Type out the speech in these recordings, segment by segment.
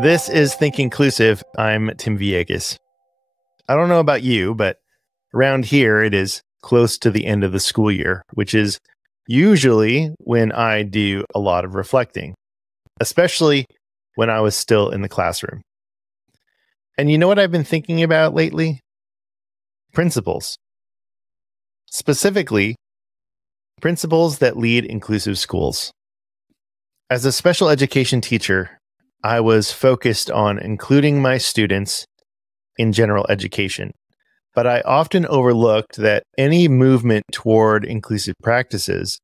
This is Think Inclusive. I'm Tim Villegas. I don't know about you, but around here it is close to the end of the school year, which is usually when I do a lot of reflecting, especially when I was still in the classroom. And you know what I've been thinking about lately? Principles. Specifically, principles that lead inclusive schools. As a special education teacher, I was focused on including my students in general education, but I often overlooked that any movement toward inclusive practices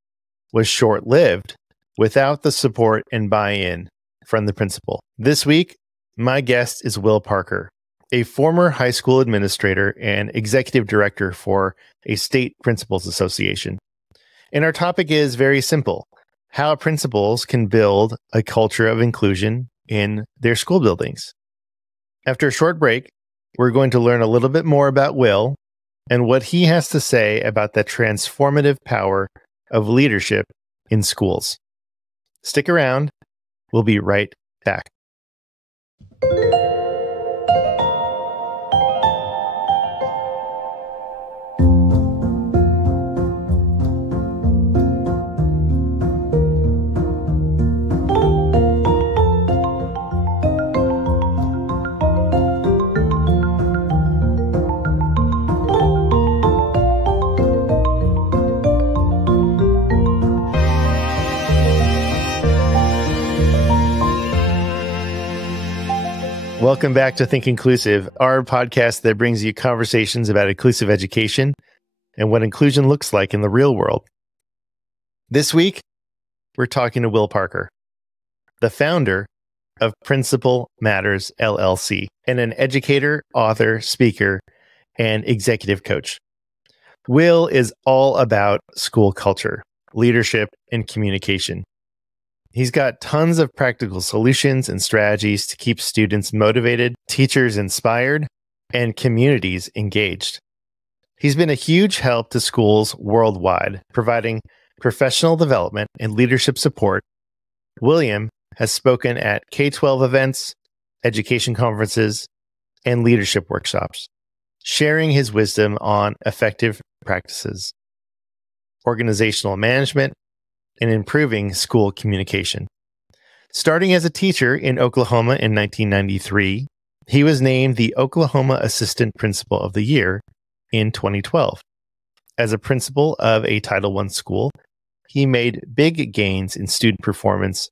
was short-lived without the support and buy-in from the principal. This week, my guest is Will Parker, a former high school administrator and executive director for a state principals association. And our topic is very simple: how principals can build a culture of inclusion in their school buildings. After a short break, we're going to learn a little bit more about Will and what he has to say about the transformative power of leadership in schools. Stick around. We'll be right back. Welcome back to Think Inclusive, our podcast that brings you conversations about inclusive education and what inclusion looks like in the real world. This week, we're talking to Will Parker, the founder of Principal Matters, LLC, and an educator, author, speaker, and executive coach. Will is all about school culture, leadership, and communication. He's got tons of practical solutions and strategies to keep students motivated, teachers inspired, and communities engaged. He's been a huge help to schools worldwide, providing professional development and leadership support. William has spoken at K-12 events, education conferences, and leadership workshops, sharing his wisdom on effective practices, organizational management, and improving school communication. Starting as a teacher in Oklahoma in 1993, he was named the Oklahoma Assistant Principal of the Year in 2012. As a principal of a Title I school, he made big gains in student performance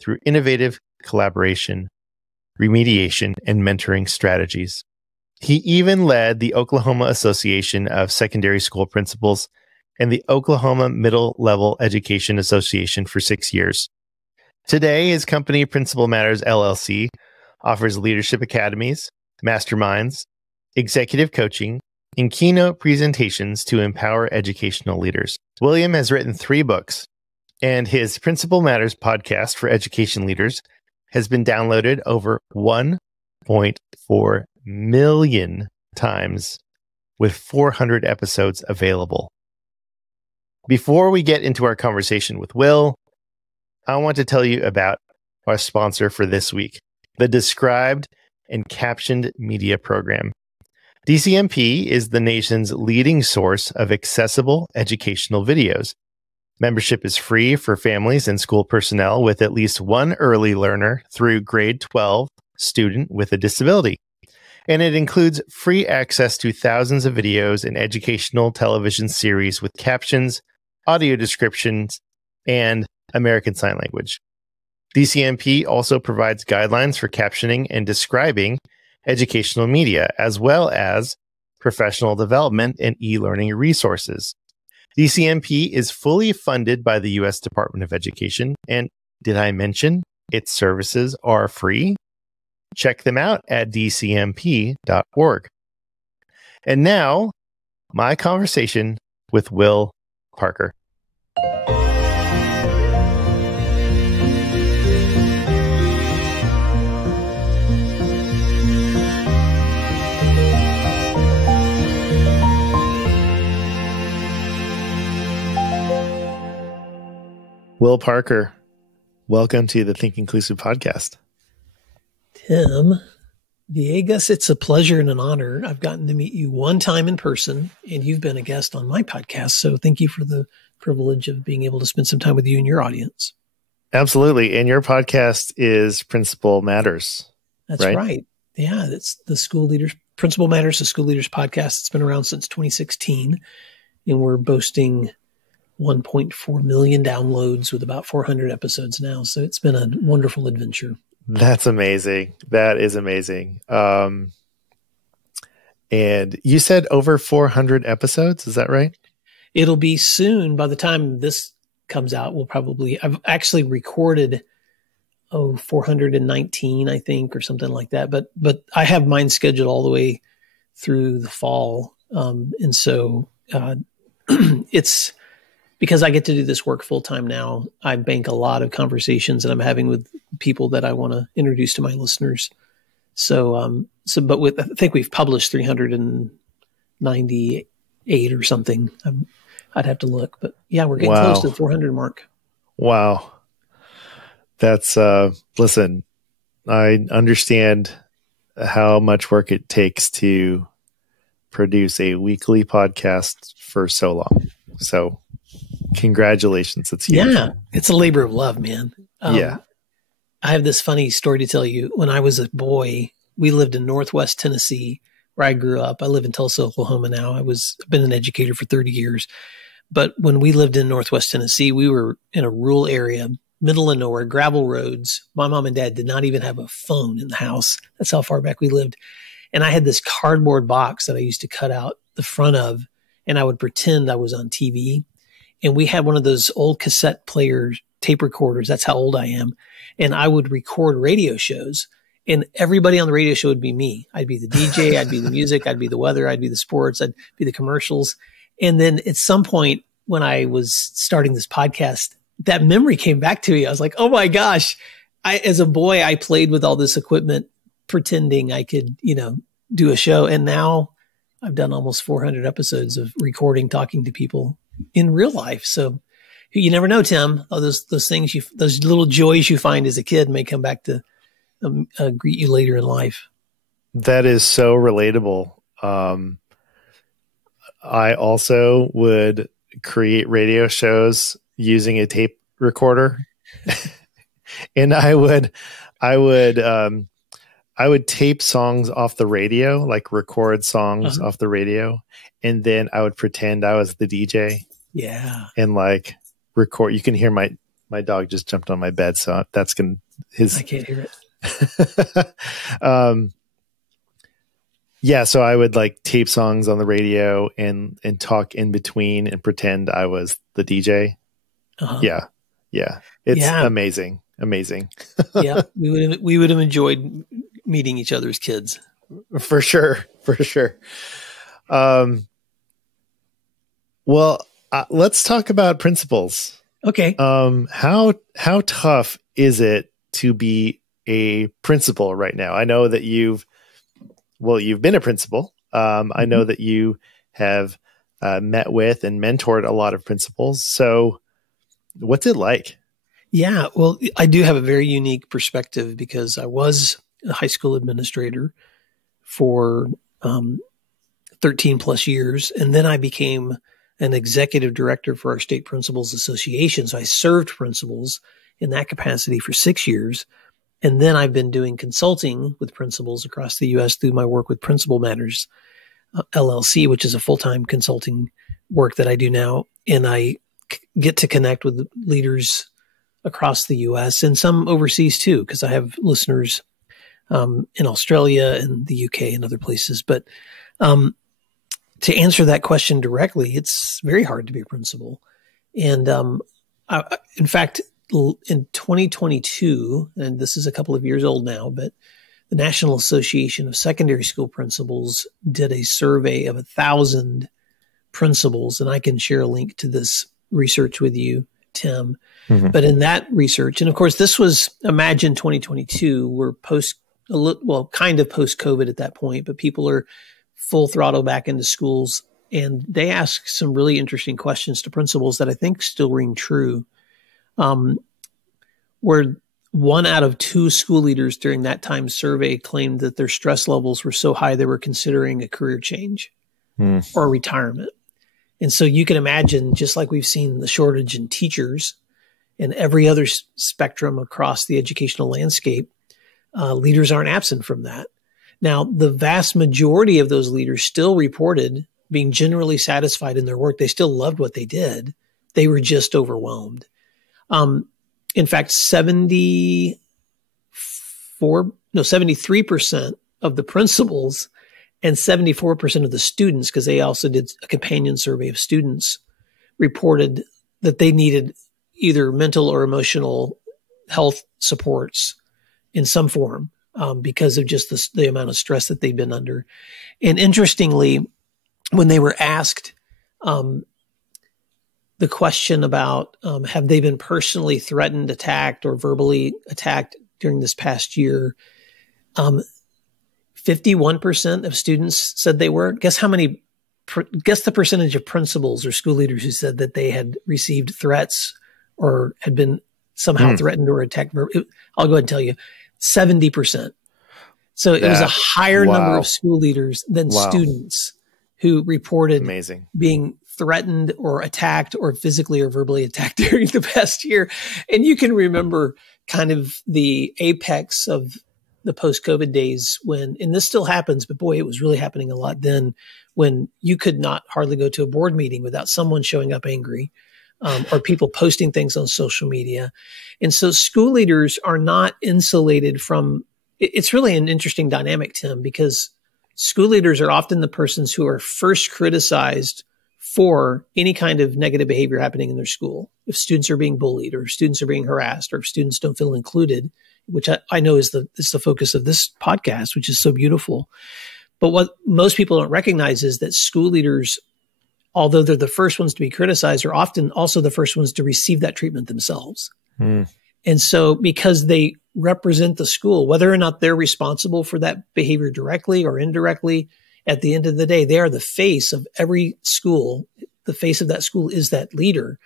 through innovative collaboration, remediation, and mentoring strategies. He even led the Oklahoma Association of Secondary School Principals and the Oklahoma Middle Level Education Association for 6 years. Today, his company, Principal Matters, LLC, offers leadership academies, masterminds, executive coaching, and keynote presentations to empower educational leaders. William has written 3 books, and his Principal Matters podcast for education leaders has been downloaded over 1.4 million times, with 400 episodes available. Before we get into our conversation with Will, I want to tell you about our sponsor for this week, the Described and Captioned Media Program. DCMP is the nation's leading source of accessible educational videos. Membership is free for families and school personnel with at least one early learner through grade 12 student with a disability. And it includes free access to thousands of videos and educational television series with captions, audio descriptions, and American Sign Language. DCMP also provides guidelines for captioning and describing educational media, as well as professional development and e-learning resources. DCMP is fully funded by the U.S. Department of Education, and did I mention its services are free? Check them out at dcmp.org. And now, my conversation with Will Parker. Will Parker, welcome to the Think Inclusive podcast. Tim Villegas, it's a pleasure and an honor. I've gotten to meet you one time in person, and you've been a guest on my podcast. So thank you for the privilege of being able to spend some time with you and your audience. Absolutely. And your podcast is Principal Matters. That's right. Yeah, it's the School Leaders, Principal Matters, the School Leaders podcast. It's been around since 2016, and we're boasting 1.4 million downloads with about 400 episodes now. So it's been a wonderful adventure. That's amazing. That is amazing. And you said over 400 episodes. Is that right? It'll be soon. By the time this comes out, I've actually recorded, 419, I think, or something like that. But I have mine scheduled all the way through the fall. And so it's because I get to do this work full time now. I bank a lot of conversations that I'm having with people that I want to introduce to my listeners. I think we've published 398 or something. I'd have to look, but yeah, we're getting close to the 400 mark. Wow. That's, listen, I understand how much work it takes to produce a weekly podcast for so long. So congratulations. It's huge. Yeah. It's a labor of love, man. Yeah. I have this funny story to tell you. When I was a boy, we lived in Northwest Tennessee where I grew up. I live in Tulsa, Oklahoma now. I've been an educator for 30 years. But when we lived in Northwest Tennessee, we were in a rural area, middle of nowhere, gravel roads. My mom and dad did not even have a phone in the house. That's how far back we lived. And I had this cardboard box that I used to cut out the front of, and I would pretend I was on TV. And we had one of those old cassette players, tape recorders. That's how old I am. And I would record radio shows, and everybody on the radio show would be me. I'd be the DJ. I'd be the music. I'd be the weather. I'd be the sports. I'd be the commercials. And then at some point when I was starting this podcast, that memory came back to me. I was like, oh my gosh. As a boy, I played with all this equipment, pretending I could, do a show. And now I've done almost 400 episodes of recording, talking to people in real life. So you never know, Tim. Those things, those little joys you find as a kid may come back to greet you later in life. That is so relatable. I also would create radio shows using a tape recorder, and I would tape songs off the radio, like record songs off the radio, and then I would pretend I was the DJ. Yeah, and like record. You can hear my dog just jumped on my bed, so that's I can't hear it. Yeah, so I would like tape songs on the radio and talk in between and pretend I was the DJ. Yeah. It's amazing. Yeah, we would have enjoyed meeting each other's kids. For sure. Well, let's talk about principals. Okay. How tough is it to be a principal right now? I know that you've been a principal. I know that you have met with and mentored a lot of principals. So what's it like? Yeah, well, I do have a very unique perspective because I was a high school administrator for 13 plus years. And then I became an executive director for our state principals association. So I served principals in that capacity for 6 years. And then I've been doing consulting with principals across the U.S. through my work with Principal Matters, LLC, which is a full-time consulting work that I do now. And I get to connect with leaders across the U.S. and some overseas too, because I have listeners in Australia and the UK and other places. But to answer that question directly, it's very hard to be a principal. And in fact, in 2022, and this is a couple of years old now, but the National Association of Secondary School Principals did a survey of 1,000 principals, and I can share a link to this research with you, Tim. Mm-hmm. But in that research, and of course, this was Imagine 2022, we're kind of post-COVID at that point, but people are full throttle back into schools, and they ask some really interesting questions to principals that I think still ring true. Where 1 out of 2 school leaders during that time survey claimed that their stress levels were so high they were considering a career change or retirement. And so you can imagine, just like we've seen the shortage in teachers and every other spectrum across the educational landscape, leaders aren't absent from that. Now, the vast majority of those leaders still reported being generally satisfied in their work. They still loved what they did. They were just overwhelmed. In fact, 73% of the principals and 74% of the students, because they also did a companion survey of students, reported that they needed either mental or emotional health supports in some form because of just the amount of stress that they've been under. And interestingly, when they were asked the question about have they been personally threatened, attacked, or verbally attacked during this past year, 51% of students said they were. Guess the percentage of principals or school leaders who said that they had received threats or had been somehow threatened or attacked. I'll go ahead and tell you, 70%. So it was a higher number of school leaders than students who reported being threatened or attacked or physically or verbally attacked during the past year. And you can remember kind of the apex of the post-COVID days when, and this still happens, but boy, it was really happening a lot then, when you could not hardly go to a board meeting without someone showing up angry or people posting things on social media. And so school leaders are not insulated from, it's really an interesting dynamic, Tim, because school leaders are often the persons who are first criticized for any kind of negative behavior happening in their school. If students are being bullied or students are being harassed or if students don't feel included, which I know is the focus of this podcast, which is so beautiful. But what most people don't recognize is that school leaders, although they're the first ones to be criticized, are often also the first ones to receive that treatment themselves. And so because they represent the school, whether or not they're responsible for that behavior directly or indirectly, at the end of the day, they are the face of every school. The face of that school is that leader.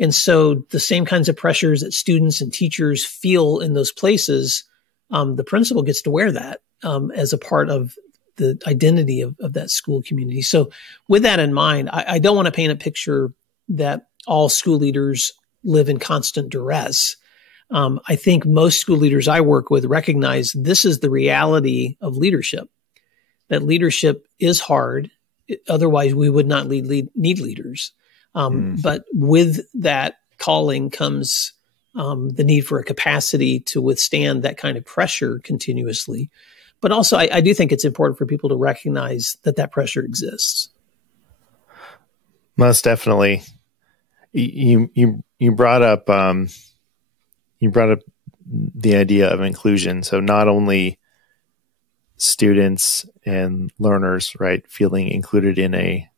And so the same kinds of pressures that students and teachers feel in those places, the principal gets to wear that as a part of the identity of that school community. So with that in mind, I don't want to paint a picture that all school leaders live in constant duress. I think most school leaders I work with recognize this is the reality of leadership, that leadership is hard. Otherwise, we would not need leaders. But with that calling comes the need for a capacity to withstand that kind of pressure continuously. But also, I do think it's important for people to recognize that that pressure exists. Most definitely. You brought up the idea of inclusion. So not only students and learners, right, feeling included in a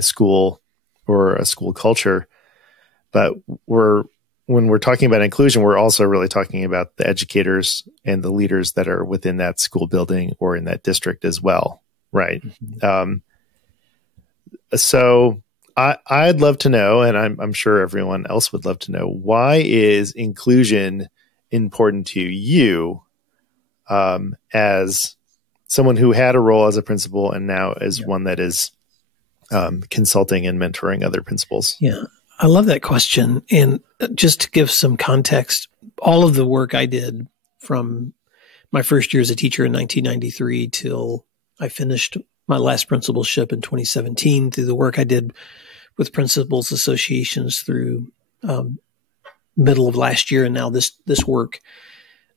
school or a school culture, but when we're talking about inclusion, we're also really talking about the educators and the leaders that are within that school building or in that district as well, right? So I'd love to know, and I'm sure everyone else would love to know, why is inclusion important to you as someone who had a role as a principal and now as one that is consulting and mentoring other principals? Yeah, I love that question. And just to give some context, all of the work I did from my first year as a teacher in 1993 till I finished my last principalship in 2017, through the work I did with principals associations through middle of last year, and now this work,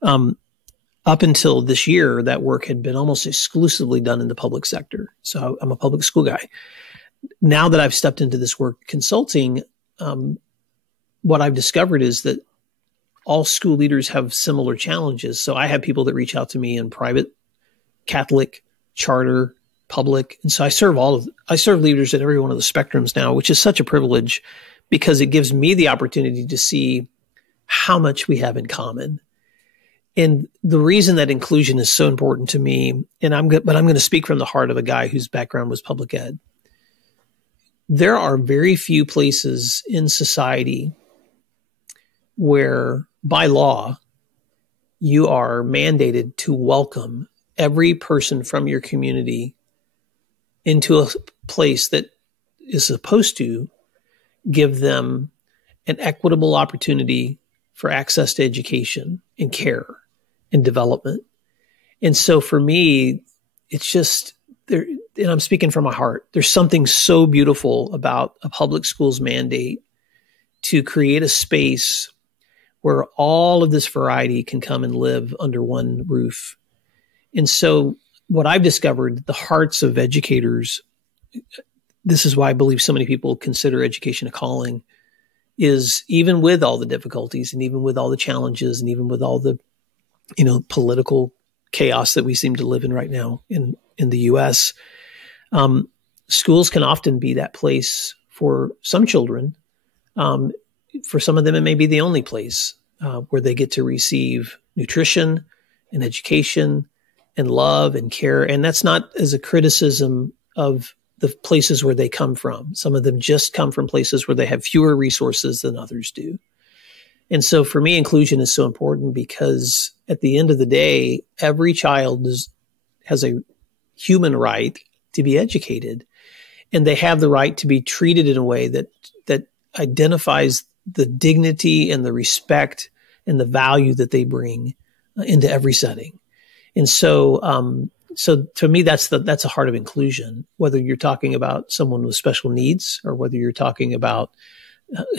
up until this year, that work had been almost exclusively done in the public sector. So I'm a public school guy. Now that I've stepped into this work consulting, what I've discovered is that all school leaders have similar challenges. So I have people that reach out to me in private, Catholic, charter, public. And so I serve leaders at every one of the spectrums now, which is such a privilege because it gives me the opportunity to see how much we have in common. And the reason that inclusion is so important to me, but I'm going to speak from the heart of a guy whose background was public ed. There are very few places in society where by law, you are mandated to welcome every person from your community into a place that is supposed to give them an equitable opportunity for access to education and care and development. And so for me, it's just there, and I'm speaking from my heart, there's something so beautiful about a public school's mandate to create a space where all of this variety can come and live under one roof. And so what I've discovered, the hearts of educators, this is why I believe so many people consider education a calling, is even with all the difficulties and even with all the challenges and even with all the, political chaos that we seem to live in right now in the US, schools can often be that place for some children. For some of them, it may be the only place where they get to receive nutrition and education and love and care. And that's not as a criticism of the places where they come from. Some of them just come from places where they have fewer resources than others do. And so for me, inclusion is so important because at the end of the day, every child has a human right to be educated, and they have the right to be treated in a way that identifies the dignity and the respect and the value that they bring into every setting. And so, so to me, that's a heart of inclusion, whether you're talking about someone with special needs or whether you're talking about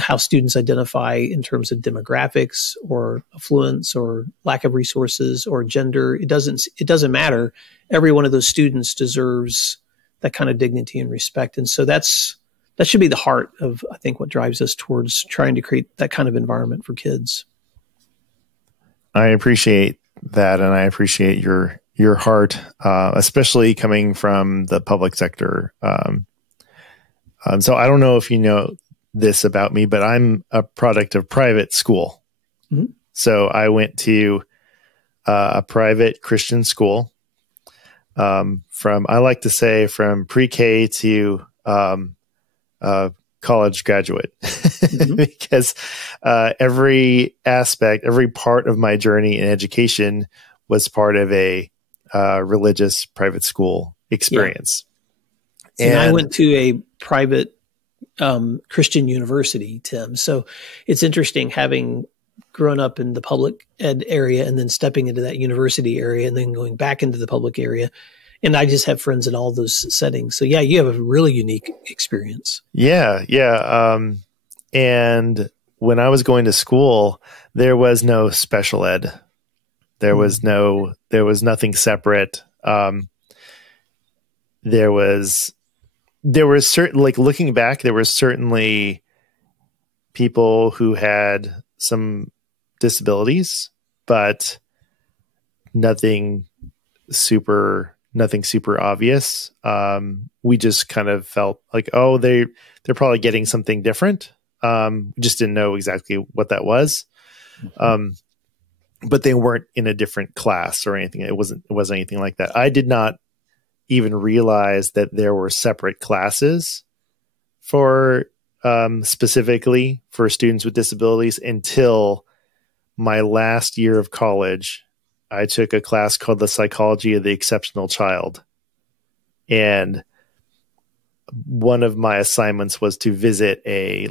how students identify in terms of demographics or affluence or lack of resources or gender. It doesn't matter. Every one of those students deserves that kind of dignity and respect. And so that should be the heart of, I think, what drives us towards trying to create that kind of environment for kids. I appreciate that. And I appreciate your heart, especially coming from the public sector. So I don't know if you know this about me, but I'm a product of private school. Mm-hmm. So I went to a private Christian school from pre-K to college graduate, mm-hmm. because every aspect, every part of my journey in education was part of a religious private school experience. Yeah. And I went to a private Christian university, Tim. So it's interesting having grown up in the public ed area and then stepping into that university area and then going back into the public area. And I just have friends in all those settings. So yeah, you have a really unique experience. Yeah. Yeah. And when I was going to school, there was no special ed. There was nothing separate. There were certain, like looking back, there were certainly people who had some disabilities, but nothing super obvious. We just kind of felt like, oh, they're probably getting something different. We just didn't know exactly what that was. But they weren't in a different class or anything. It wasn't anything like that. I did not even realize that there were separate classes for specifically for students with disabilities until my last year of college. I took a class called The Psychology of the Exceptional Child. And one of my assignments was to visit a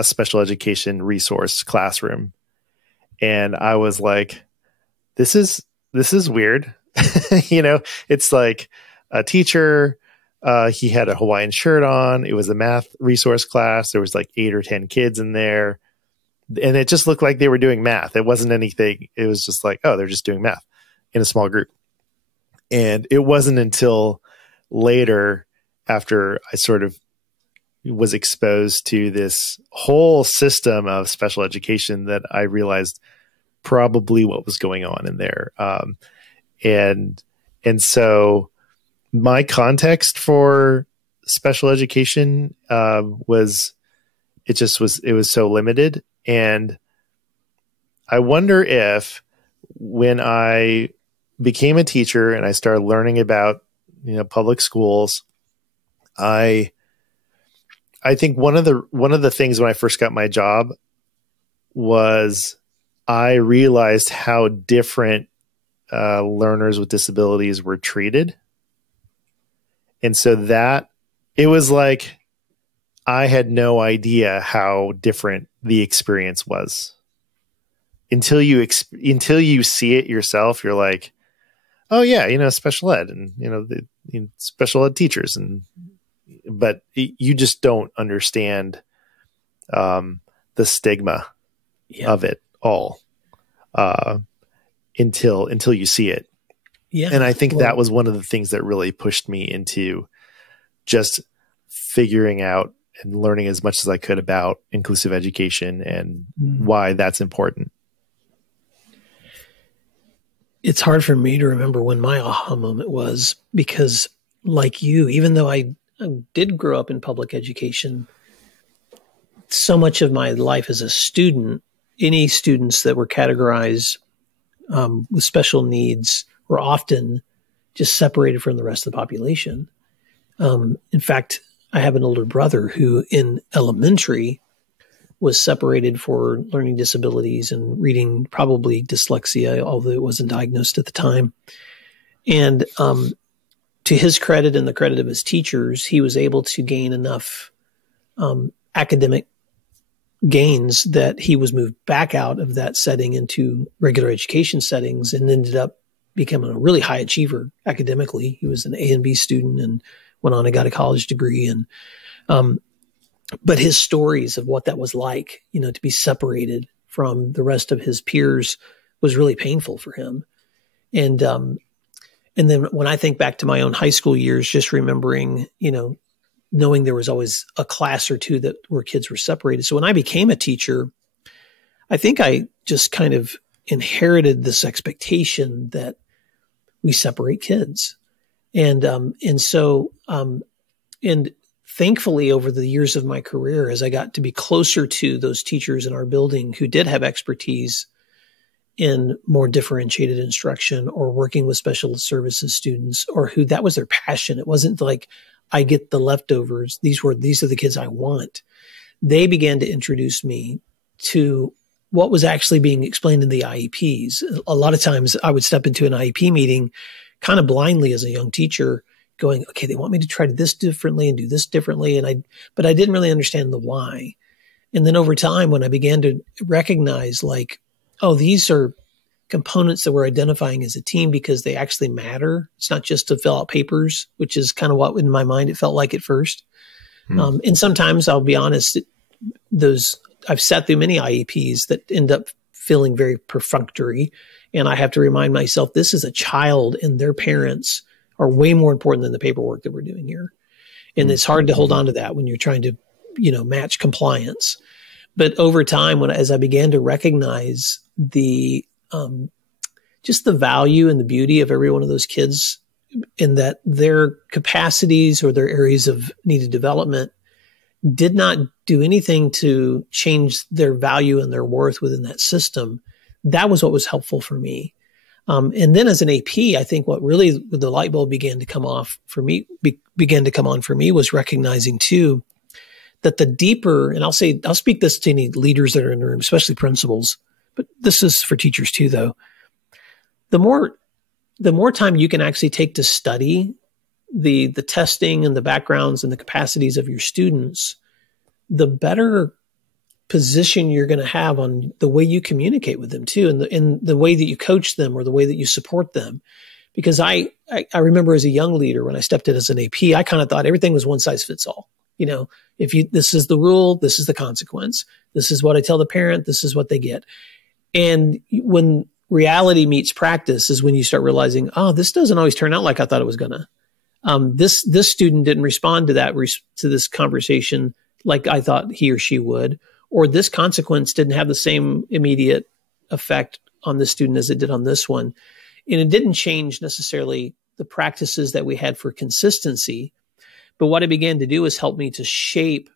special education resource classroom. And I was like, this is weird. It's like a teacher, he had a Hawaiian shirt on. It was a math resource class. There was like 8 or 10 kids in there. And it just looked like they were doing math. It wasn't anything. It was just like, oh, they're just doing math in a small group. And it wasn't until later, after I sort of was exposed to this whole system of special education, that I realized probably what was going on in there. And so my context for special education was so limited. And I wonder if when I became a teacher and I started learning about, public schools, I think one of the things when I first got my job was I realized how different learners with disabilities were treated. And so that it was like I had no idea how different the experience was until you see it yourself. You're like, oh yeah, special ed and the special ed teachers, but you just don't understand the stigma of it all until you see it. Yeah. And I think that was one of the things that really pushed me into just figuring out and learning as much as I could about inclusive education and why that's important. It's hard for me to remember when my aha moment was, because like you, even though I did grow up in public education, so much of my life as a student, any students that were categorized with special needs were often just separated from the rest of the population. In fact, I have an older brother who in elementary was separated for learning disabilities and reading, probably dyslexia, although it wasn't diagnosed at the time. And to his credit and the credit of his teachers, he was able to gain enough academic gains that he was moved back out of that setting into regular education settings and ended up becoming a really high achiever academically. He was an A and B student and went on and got a college degree. And but his stories of what that was like, to be separated from the rest of his peers was really painful for him. And then when I think back to my own high school years, just remembering, knowing there was always a class or two where kids were separated. So when I became a teacher, I think I just kind of inherited this expectation that we separate kids. And thankfully over the years of my career, as I got to be closer to those teachers in our building who did have expertise in more differentiated instruction or working with special services students, or who that was their passion. It wasn't like I get the leftovers. These are the kids I want. They began to introduce me to what was actually being explained in the IEPs. A lot of times I would step into an IEP meeting kind of blindly as a young teacher, going, okay, they want me to try this differently and do this differently. But I didn't really understand the why. And then over time, when I began to recognize like, oh, these are components that we're identifying as a team because they actually matter. It's not just to fill out papers, which is kind of what in my mind it felt like at first. And sometimes I'll be honest, I've sat through many IEPs that end up feeling very perfunctory. And I have to remind myself, this is a child and their parents are way more important than the paperwork that we're doing here. And it's hard to hold on to that when you're trying to, match compliance. But over time, as I began to recognize just the value and the beauty of every one of those kids, in that their capacities or their areas of needed development did not do anything to change their value and their worth within that system, that was what was helpful for me. And then as an AP, I think what really the light bulb began to come on for me was recognizing too that the deeper, and I'll speak this to any leaders that are in the room, especially principals, but this is for teachers too, though. The more time you can actually take to study the testing and the backgrounds and the capacities of your students, the better position you're going to have on the way you communicate with them too, and the way that you coach them or the way that you support them. Because I remember as a young leader, when I stepped in as an AP, I kind of thought everything was one size fits all. This is the rule, this is the consequence. This is what I tell the parent, this is what they get. And when reality meets practice is when you start realizing, oh, this doesn't always turn out like I thought it was gonna. This student didn't respond to this conversation like I thought he or she would, or this consequence didn't have the same immediate effect on this student as it did on this one. And it didn't change necessarily the practices that we had for consistency. But what it began to do is help me to shape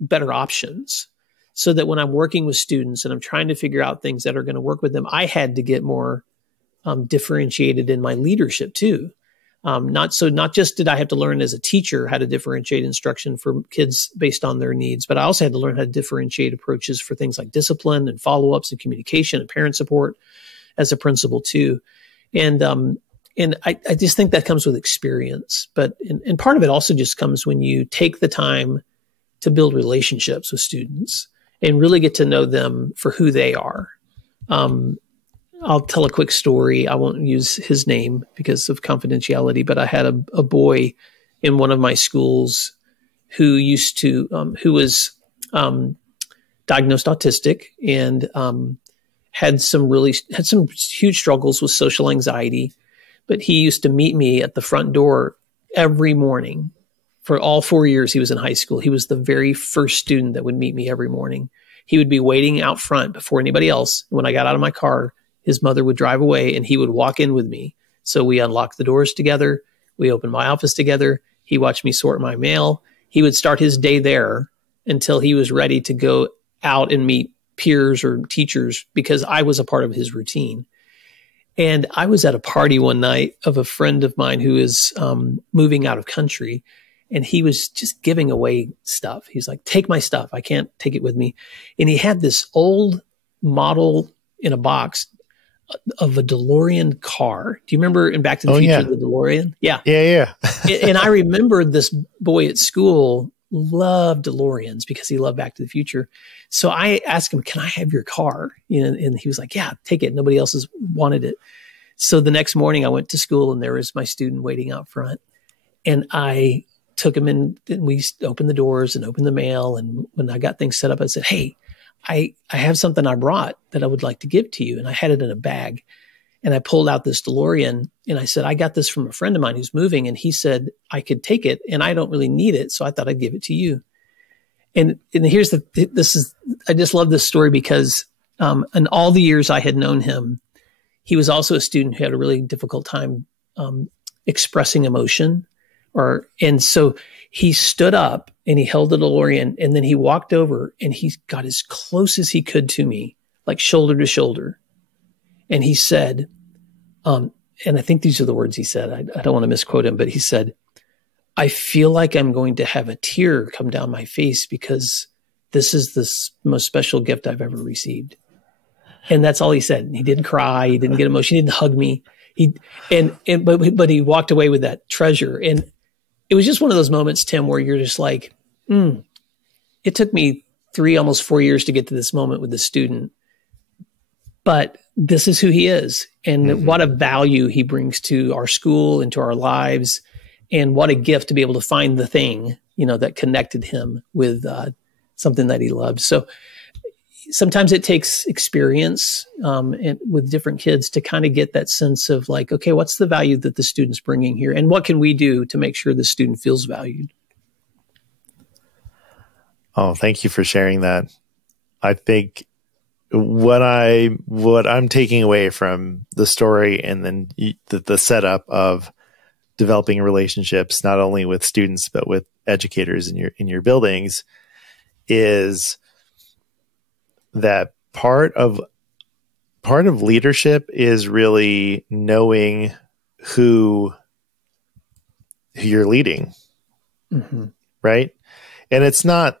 better options so that when I'm working with students and I'm trying to figure out things that are going to work with them, I had to get more differentiated in my leadership too. Not just did I have to learn as a teacher how to differentiate instruction for kids based on their needs, but I also had to learn how to differentiate approaches for things like discipline and follow-ups and communication and parent support as a principal too. And I just think that comes with experience, and part of it also just comes when you take the time to build relationships with students and really get to know them for who they are. I'll tell a quick story. I won't use his name because of confidentiality, but I had a boy in one of my schools who was diagnosed autistic and had some huge struggles with social anxiety. But he used to meet me at the front door every morning. For all 4 years he was in high school, he was the very first student that would meet me every morning. He would be waiting out front before anybody else. When I got out of my car, his mother would drive away and he would walk in with me. So we unlocked the doors together. We opened my office together. He watched me sort my mail. He would start his day there until he was ready to go out and meet peers or teachers because I was a part of his routine. And I was at a party one night of a friend of mine who is moving out of country, and he was just giving away stuff. He's like, take my stuff. I can't take it with me. And he had this old model in a box of a DeLorean car. Do you remember in Back to the Future, the DeLorean? Yeah. Yeah. And I remember this boy at school loved DeLoreans because he loved Back to the Future. So I asked him, can I have your car? And he was like, yeah, take it. Nobody else has wanted it. So the next morning I went to school and there was my student waiting out front. And I took him in and we opened the doors and opened the mail. And when I got things set up, I said, hey, I have something I brought that I would like to give to you. And I had it in a bag and I pulled out this DeLorean and I said, I got this from a friend of mine who's moving. And he said, I could take it and I don't really need it. So I thought I'd give it to you. And here's I just love this story because, in all the years I had known him, he was also a student who had a really difficult time, expressing emotion and so he stood up and he held the DeLorean and then he walked over and he got as close as he could to me, like shoulder to shoulder. And he said, and I think these are the words he said, I don't want to misquote him, but he said, I feel like I'm going to have a tear come down my face because this is the most special gift I've ever received. And that's all he said. He didn't cry. He didn't get emotional. He didn't hug me. But he walked away with that treasure. And it was just one of those moments, Tim, where you're just like, it took me 3, almost 4 years to get to this moment with the student, but this is who he is and what a value he brings to our school and to our lives. And what a gift to be able to find the thing, that connected him with something that he loved. So sometimes it takes experience with different kids to kind of get that sense of like, okay, what's the value that the student's bringing here? And what can we do to make sure the student feels valued? Oh, thank you for sharing that. I think what I'm taking away from the story and then the setup of developing relationships, not only with students, but with educators in your buildings, is that part of leadership is really knowing who you're leading, right? And it's not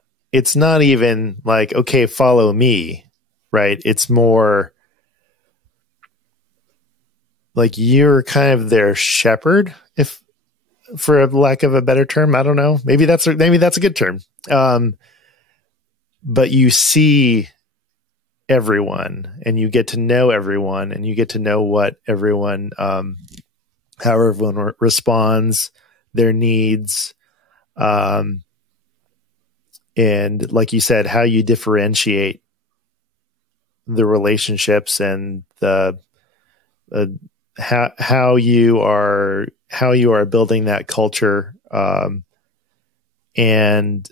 even like, okay, follow me, right? It's more like you're kind of their shepherd, if for a lack of a better term. I don't know. Maybe that's a good term. But you see everyone and you get to know everyone and you get to know what everyone, how everyone responds, their needs. And like you said, how you differentiate the relationships and the, how you are building that culture. And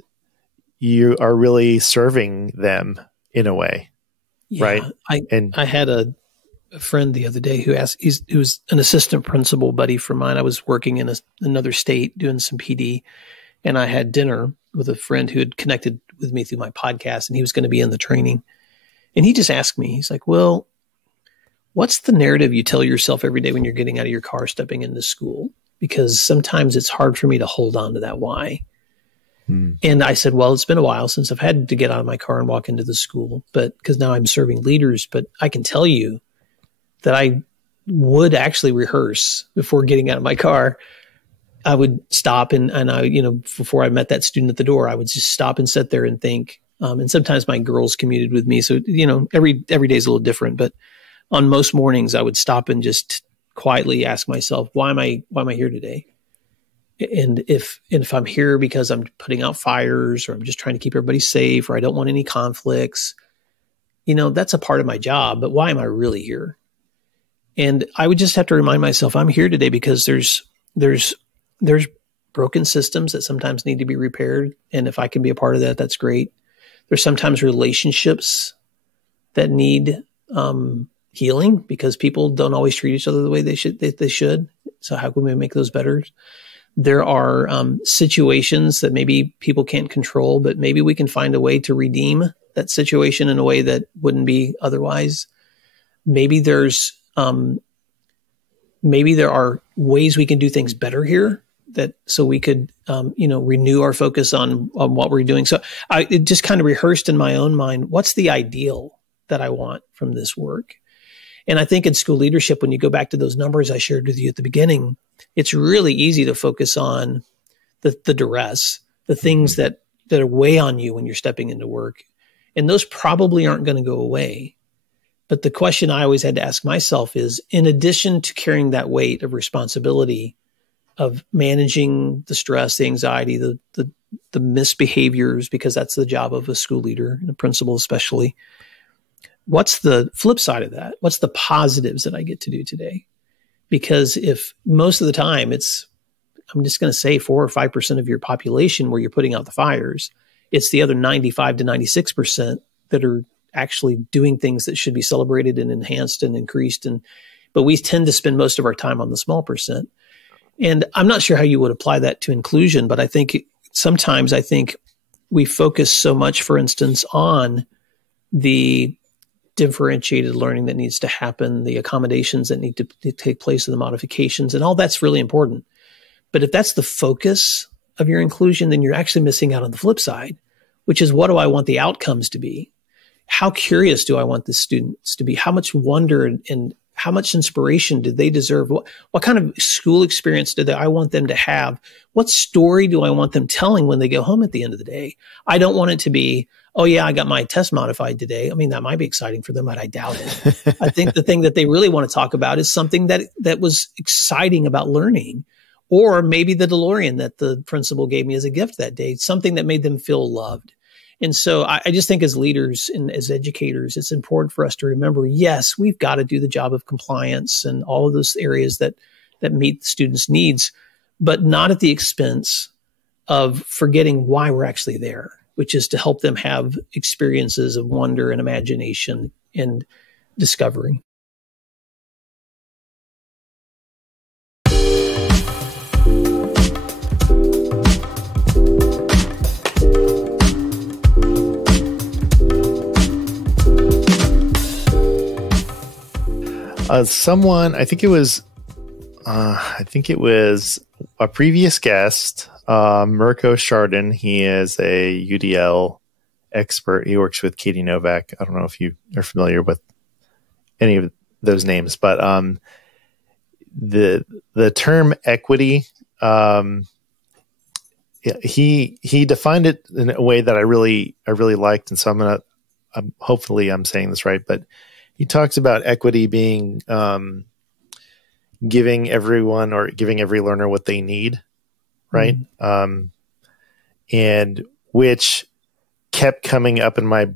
you are really serving them in a way. Yeah, right. I had a friend the other day who asked, he was an assistant principal buddy for mine. I was working in another state doing some PD, and I had dinner with a friend who had connected with me through my podcast, and he was going to be in the training. And he just asked me, he's like, well, what's the narrative you tell yourself every day when you're getting out of your car, stepping into school? because sometimes it's hard for me to hold on to that why. And I said, well, it's been a while since I've had to get out of my car and walk into the school, but because now I'm serving leaders, but I can tell you that I would actually rehearse before getting out of my car. I would stop and I, before I met that student at the door, I would just stop and sit there and think. And sometimes my girls commuted with me. So, every day is a little different, but on most mornings I would stop and just quietly ask myself, why am I here today? And if I'm here because I'm putting out fires, or I'm just trying to keep everybody safe, or I don't want any conflicts, that's a part of my job, but why am I really here? And I would just have to remind myself, I'm here today because there's broken systems that sometimes need to be repaired. And if I can be a part of that, that's great. There's sometimes relationships that need healing because people don't always treat each other the way they should. So how can we make those better? There are situations that maybe people can't control, but maybe we can find a way to redeem that situation in a way that wouldn't be otherwise. Maybe there are ways we can do things better here so we could, renew our focus on what we're doing. So it just kind of rehearsed in my own mind, what's the ideal that I want from this work? And I think in school leadership, when you go back to those numbers I shared with you at the beginning, it's really easy to focus on the duress, the things that weigh on you when you're stepping into work. And those probably aren't going to go away. But the question I always had to ask myself is, in addition to carrying that weight of responsibility of managing the stress, the anxiety, the misbehaviors, because that's the job of a school leader and a principal especially, what's the flip side of that? What's the positives that I get to do today? Because if most of the time I'm just going to say 4 or 5% of your population where you're putting out the fires, it's the other 95 to 96% that are actually doing things that should be celebrated and enhanced and increased. But we tend to spend most of our time on the small percent. And I'm not sure how you would apply that to inclusion, but I think sometimes we focus so much, for instance, on the differentiated learning that needs to happen, the accommodations that need to take place, and the modifications, and all that's really important. But if that's the focus of your inclusion, then you're actually missing out on the flip side, which is, what do I want the outcomes to be? How curious do I want the students to be? How much wonder and how much inspiration do they deserve? What kind of school experience I want them to have? What story do I want them telling when they go home at the end of the day? I don't want it to be, oh yeah, I got my test modified today. I mean, that might be exciting for them, but I doubt it. I think the thing that they really want to talk about is something that was exciting about learning, or maybe the DeLorean that the principal gave me as a gift that day, something that made them feel loved. And so I just think as leaders and as educators, it's important for us to remember, yes, we've got to do the job of compliance and all of those areas that meet the students' needs, but not at the expense of forgetting why we're actually there, which is to help them have experiences of wonder and imagination and discovery. Someone, I think it was a previous guest, Mirko Chardin. He is a UDL expert. He works with Katie Novak. I don't know if you are familiar with any of those names, but the term equity, he defined it in a way that I really liked, and so hopefully I'm saying this right, but he talks about equity being giving everyone or giving every learner what they need, right? Mm-hmm. And which kept coming up in my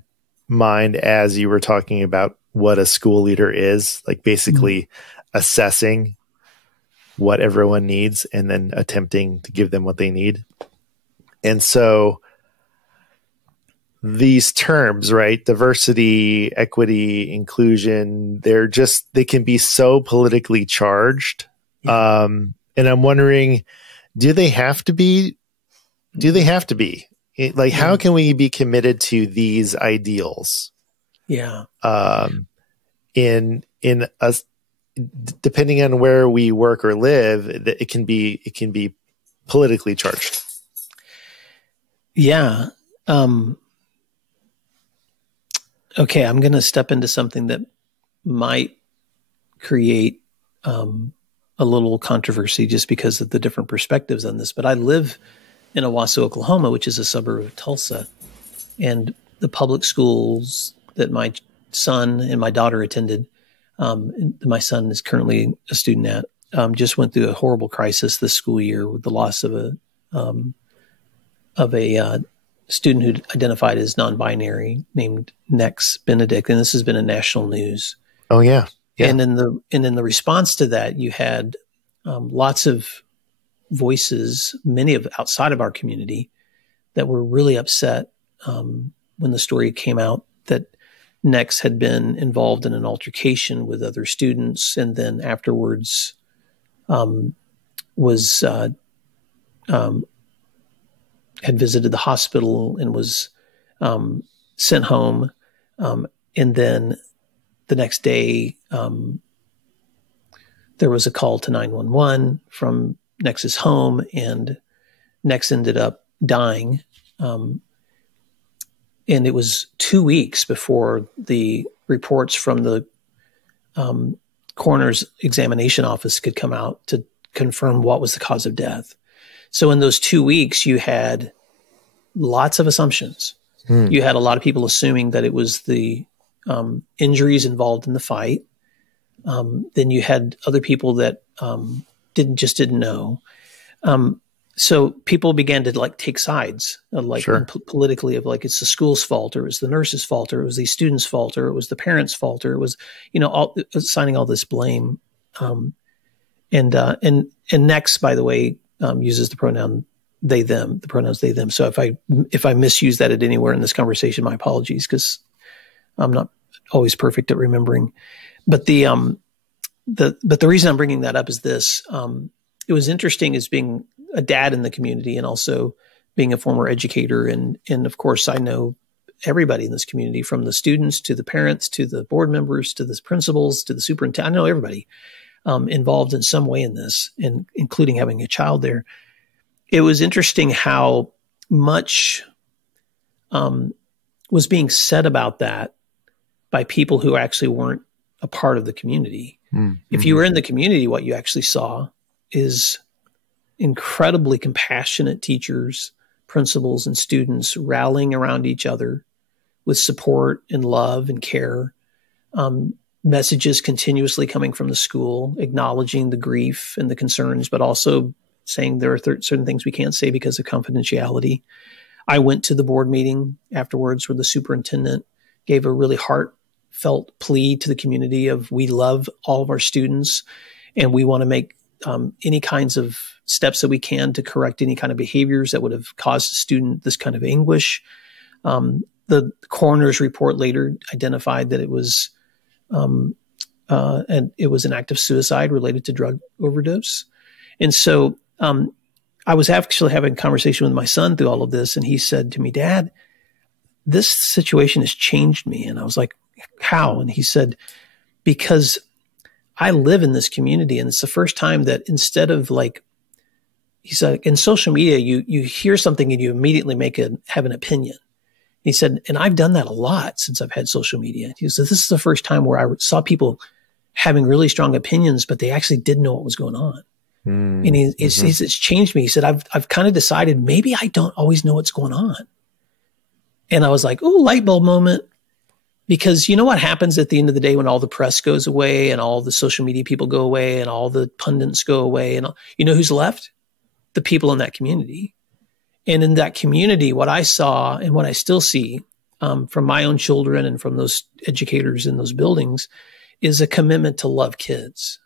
mind as you were talking about what a school leader is, like basically assessing what everyone needs and then attempting to give them what they need. And so these terms, right? Diversity, equity, inclusion, they can be so politically charged. Yeah. And I'm wondering, do they have to be? How can we be committed to these ideals? Yeah. In depending on where we work or live, it can be politically charged. Yeah. Okay, I'm going to step into something that might create a little controversy just because of the different perspectives on this. But I live in Owasso, Oklahoma, which is a suburb of Tulsa. And the public schools that my son and my daughter attended, my son is currently a student at, just went through a horrible crisis this school year with the loss of a student who identified as non-binary named Nex Benedict. And this has been in national news. Oh, yeah. Yeah. And in the response to that, you had lots of voices, many of outside of our community, that were really upset when the story came out that Nex had been involved in an altercation with other students, and then afterwards had visited the hospital and was sent home, and then the next day, there was a call to 911 from Nex's home, and Nex ended up dying. And it was 2 weeks before the reports from the coroner's examination office could come out to confirm what was the cause of death. So in those 2 weeks, you had lots of assumptions. You had a lot of people assuming that it was the injuries involved in the fight. Then you had other people that didn't know. So people began to take sides, Sure. Politically, of it's the school's fault, or it was the nurse's fault, or it was these students' fault, or it was the parents' fault, or it was assigning all this blame. And Nex, by the way, uses the pronoun they them, the pronouns they them. So if I misuse that at anywhere in this conversation, my apologies, because I'm not always perfect at remembering. But the reason I'm bringing that up is this. It was interesting as being a dad in the community and also being a former educator. And of course, I know everybody in this community, from the students to the parents, to the board members, to the principals, to the superintendent. I know everybody involved in some way in this, and including having a child there. It was interesting how much was being said about that by people who actually weren't a part of the community. Mm-hmm. If you were in the community, what you actually saw is incredibly compassionate teachers, principals, and students rallying around each other with support and love and care. Messages continuously coming from the school, acknowledging the grief and the concerns, but also saying there are certain things we can't say because of confidentiality. I went to the board meeting afterwards where the superintendent gave a really heartfelt plea to the community of, we love all of our students and we want to make any kinds of steps that we can to correct any kind of behaviors that would have caused a student this kind of anguish. The coroner's report later identified that it was an act of suicide related to drug overdose. And so I was actually having a conversation with my son through all of this, and he said to me, "Dad, this situation has changed me." And I was like, "How?" And he said, "Because I live in this community, and it's the first time that instead of he said, in social media, you hear something and you immediately have an opinion." He said, "And I've done that a lot since I've had social media." He said, "This is the first time where I saw people having really strong opinions, but they actually didn't know what was going on." And it's changed me. He said, I've kind of decided maybe I don't always know what's going on. And I was like, "Oh, light bulb moment." Because you know what happens at the end of the day when all the press goes away and all the social media people go away and all the pundits go away, and you know who's left? The people in that community. And in that community, what I saw and what I still see from my own children and from those educators in those buildings is a commitment to love kids.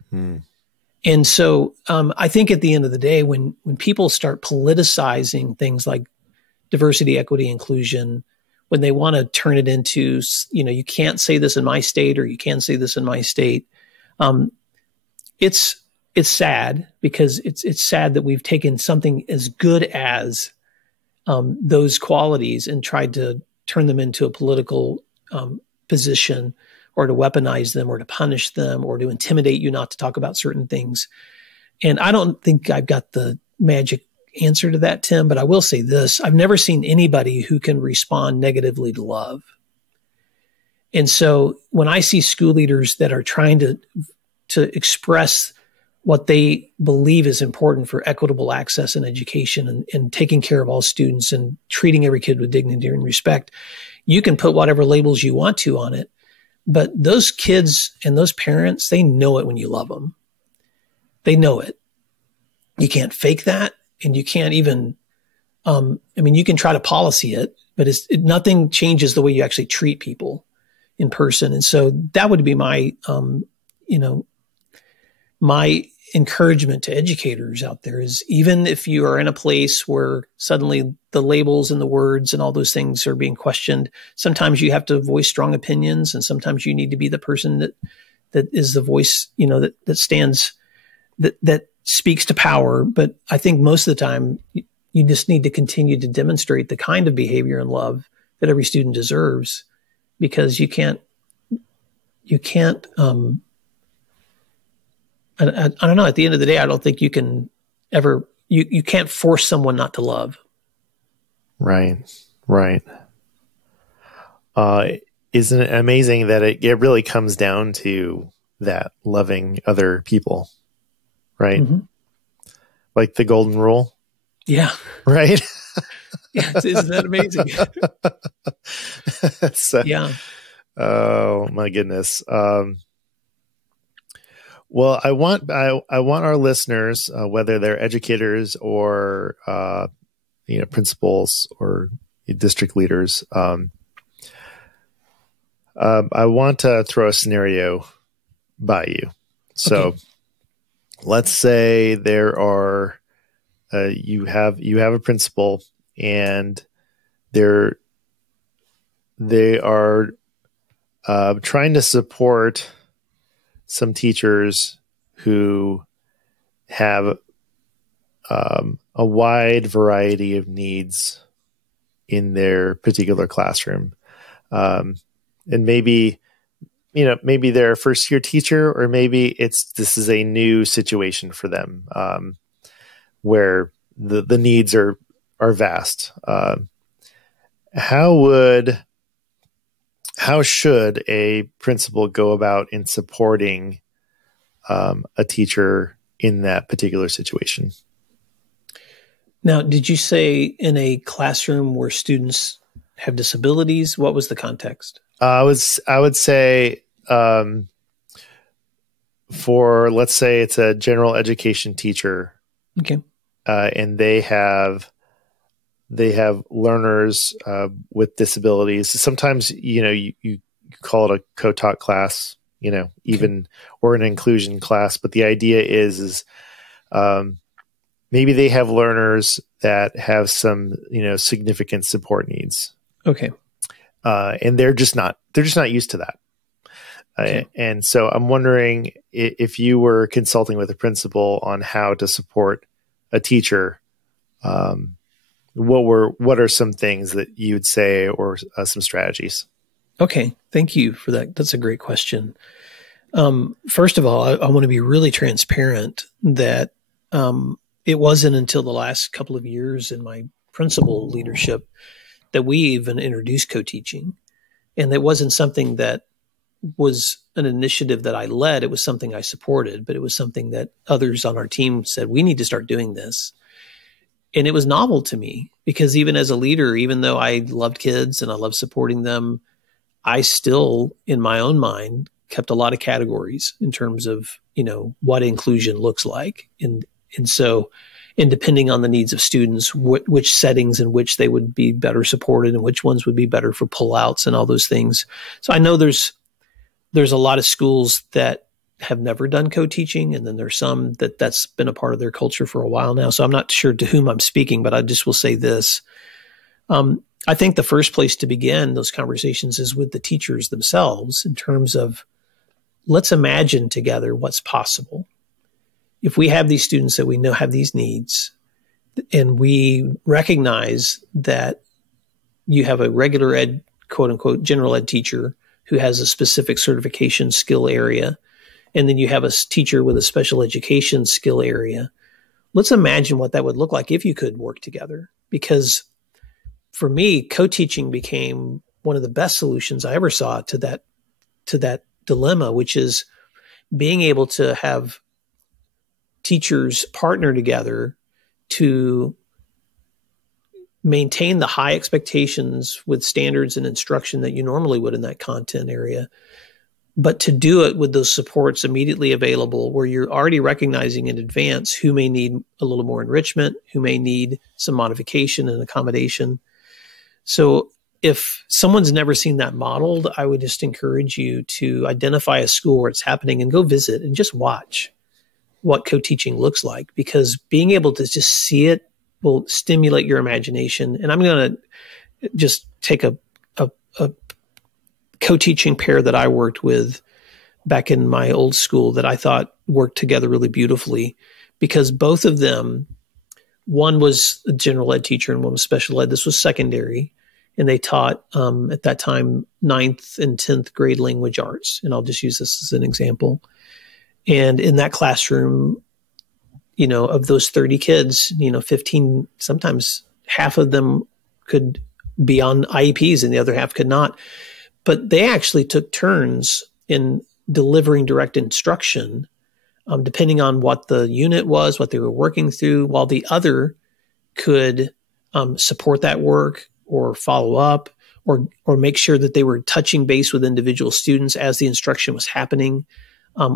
And so I think at the end of the day, when people start politicizing things like diversity, equity, inclusion, when they want to turn it into, you can't say this in my state or you can say this in my state, it's sad, because it's sad that we've taken something as good as those qualities and tried to turn them into a political position or to weaponize them or to punish them or to intimidate you not to talk about certain things. And I don't think I've got the magic answer to that, Tim, but I will say this. I've never seen anybody who can respond negatively to love. And so when I see school leaders that are trying to express what they believe is important for equitable access and education and taking care of all students and treating every kid with dignity and respect, you can put whatever labels you want to on it. But those kids and those parents, they know it when you love them. They know it. You can't fake that. And you can't even, you can try to policy it, but nothing changes the way you actually treat people in person. And so that would be my, my encouragement to educators out there is, even if you are in a place where suddenly the labels and the words and all those things are being questioned, sometimes you have to voice strong opinions, and sometimes you need to be the person that is the voice, that stands, that speaks to power. But I think most of the time you just need to continue to demonstrate the kind of behavior and love that every student deserves, because you can't, I don't know. At the end of the day, I don't think you can ever, you can't force someone not to love. Right. Isn't it amazing that it really comes down to that loving other people, right? Mm-hmm. Like the golden rule. Yeah. Right. Yeah. Isn't that amazing? Yeah. Oh my goodness. Well, I want our listeners, whether they're educators or principals or district leaders, I want to throw a scenario by you. So, okay. Let's say there are you have a principal, and they are trying to support some teachers who have a wide variety of needs in their particular classroom. And maybe they're a first year teacher, or maybe this is a new situation for them, where the needs are vast. How should a principal go about in supporting a teacher in that particular situation? Now, did you say in a classroom where students have disabilities? What was the context? I would say for, let's say it's a general education teacher. Okay. And they have learners with disabilities. Sometimes, you call it a co-taught class, or an inclusion class. But the idea is maybe they have learners that have some, significant support needs. Okay. And they're just not used to that. Okay. And so I'm wondering if you were consulting with a principal on how to support a teacher, what are some things that you would say, or some strategies? Okay. Thank you for that. That's a great question. First of all, I want to be really transparent that it wasn't until the last couple of years in my principal leadership that we even introduced CoTeaching. And it wasn't something that was an initiative that I led. It was something I supported, but it was something that others on our team said, we need to start doing this. And it was novel to me, because even as a leader, even though I loved kids and I loved supporting them, I still, in my own mind, kept a lot of categories in terms of, what inclusion looks like. And depending on the needs of students, which settings in which they would be better supported and which ones would be better for pullouts and all those things. So I know there's a lot of schools that have never done co-teaching, and then there's some that's been a part of their culture for a while now. So I'm not sure to whom I'm speaking, but I just will say this. I think the first place to begin those conversations is with the teachers themselves, in terms of, let's imagine together what's possible. If we have these students that we know have these needs, and we recognize that you have a regular ed, quote unquote, general ed teacher who has a specific certification skill area, and then you have a teacher with a special education skill area. Let's imagine what that would look like if you could work together. Because for me, co-teaching became one of the best solutions I ever saw to that dilemma, which is being able to have teachers partner together to maintain the high expectations with standards and instruction that you normally would in that content area, but to do it with those supports immediately available, where you're already recognizing in advance who may need a little more enrichment, who may need some modification and accommodation. So if someone's never seen that modeled, I would just encourage you to identify a school where it's happening and go visit and just watch what co-teaching looks like, because being able to just see it will stimulate your imagination. And I'm going to just take a co-teaching pair that I worked with back in my old school that I thought worked together really beautifully, because both of them, one was a general ed teacher and one was special ed. This was secondary. And they taught, at that time, 9th and 10th grade language arts. And I'll just use this as an example. And in that classroom, of those 30 kids, 15, sometimes half of them could be on IEPs and the other half could not. But they actually took turns in delivering direct instruction, depending on what the unit was, what they were working through, while the other could support that work or follow up or make sure that they were touching base with individual students as the instruction was happening.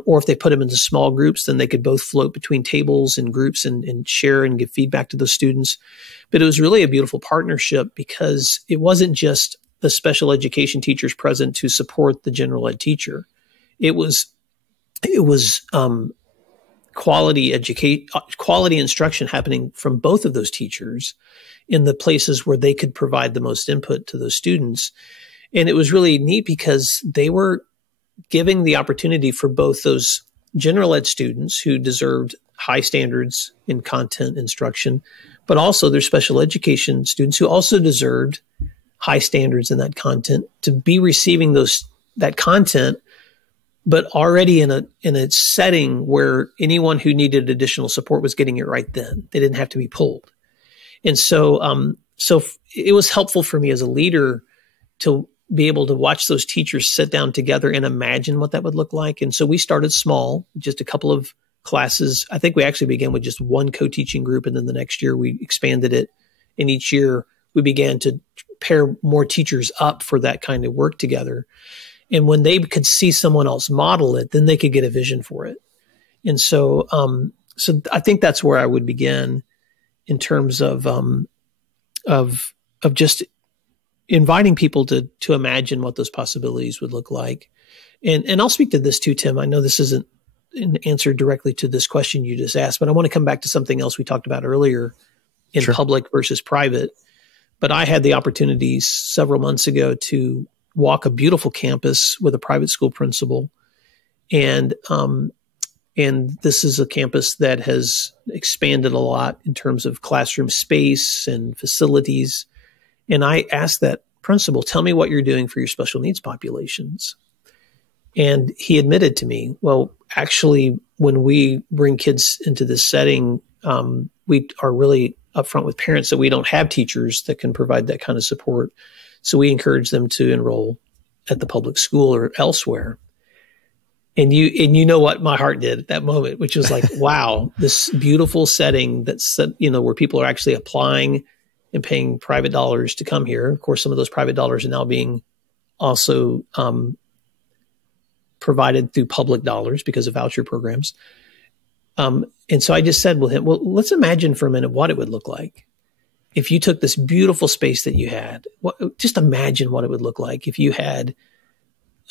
Or if they put them into small groups, then they could both float between tables and groups and share and give feedback to those students. But it was really a beautiful partnership, because it wasn't just the special education teachers present to support the general ed teacher. It was quality instruction happening from both of those teachers in the places where they could provide the most input to those students. And it was really neat because they were giving the opportunity for both those general ed students who deserved high standards in content instruction, but also their special education students who also deserved high standards in that content to be receiving that content, but already in a setting where anyone who needed additional support was getting it right then. They didn't have to be pulled. And so it was helpful for me as a leader to be able to watch those teachers sit down together and imagine what that would look like. And so we started small, just a couple of classes. I think we actually began with just one co-teaching group. And then the next year we expanded it. And each year we began to pair more teachers up for that kind of work together. And when they could see someone else model it, then they could get a vision for it. And so I think that's where I would begin in terms of just inviting people to imagine what those possibilities would look like. And I'll speak to this too, Tim. I know this isn't an answer directly to this question you just asked, but I want to come back to something else we talked about earlier in Sure. public versus private. But I had the opportunity several months ago to walk a beautiful campus with a private school principal. And this is a campus that has expanded a lot in terms of classroom space and facilities. And I asked that principal, tell me what you're doing for your special needs populations. And he admitted to me, well, actually, when we bring kids into this setting, we are really upfront with parents that we don't have teachers that can provide that kind of support. So we encourage them to enroll at the public school or elsewhere. And you know what my heart did at that moment, which was like, wow, this beautiful setting that's, where people are actually applying and paying private dollars to come here. Of course, some of those private dollars are now being also provided through public dollars because of voucher programs. And so I just said with him, well, let's imagine for a minute what it would look like if you took this beautiful space that you had. Just imagine what it would look like if you had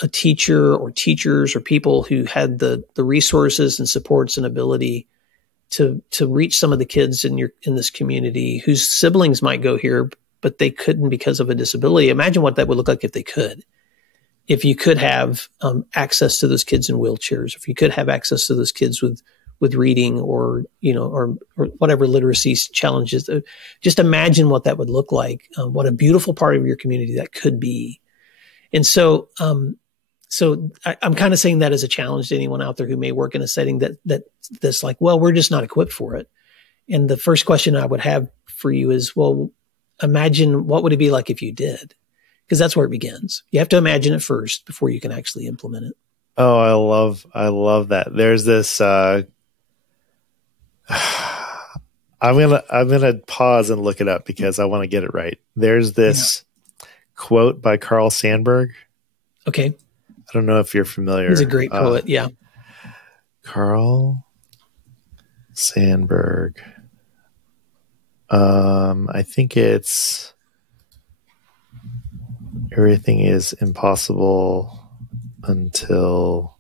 a teacher or teachers or people who had the resources and supports and ability to reach some of the kids in this community whose siblings might go here, but they couldn't because of a disability. Imagine what that would look like if they could. If you could have access to those kids in wheelchairs, if you could have access to those kids with reading or whatever literacy challenges, just imagine what that would look like. What a beautiful part of your community that could be. And so So I'm kind of saying that as a challenge to anyone out there who may work in a setting that's like, well, we're just not equipped for it. And the first question I would have for you is, well, imagine what would it be like if you did? Because that's where it begins. You have to imagine it first before you can actually implement it. Oh, I love that. There's this, I'm gonna pause and look it up because I want to get it right. There's this quote by Carl Sandburg. Okay. I don't know if you're familiar. He's a great poet. Yeah. Carl Sandburg. I think it's everything is impossible until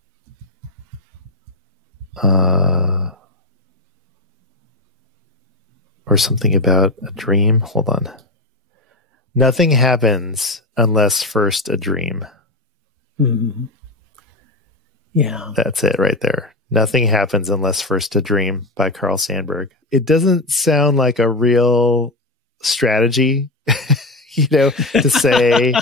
or something about a dream. Hold on. Nothing happens unless first a dream. Mm-hmm. Yeah. That's it right there. Nothing happens unless first a dream by Carl Sandburg. It doesn't sound like a real strategy, to say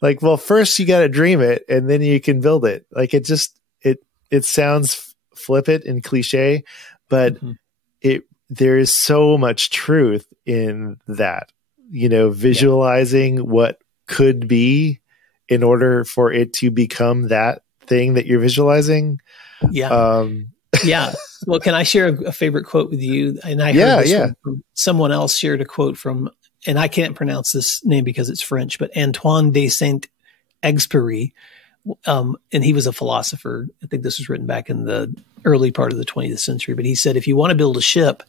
like, well, first you got to dream it and then you can build it. Like it sounds flippant and cliche, but there is so much truth in that, visualizing what could be in order for it to become that thing that you're visualizing. Yeah. Yeah. Well, can I share a favorite quote with you? And I heard this from someone else shared a quote from, and I can't pronounce this name because it's French, but Antoine de Saint-Exupéry. And he was a philosopher. I think this was written back in the early part of the 20th century. But he said, if you want to build a ship,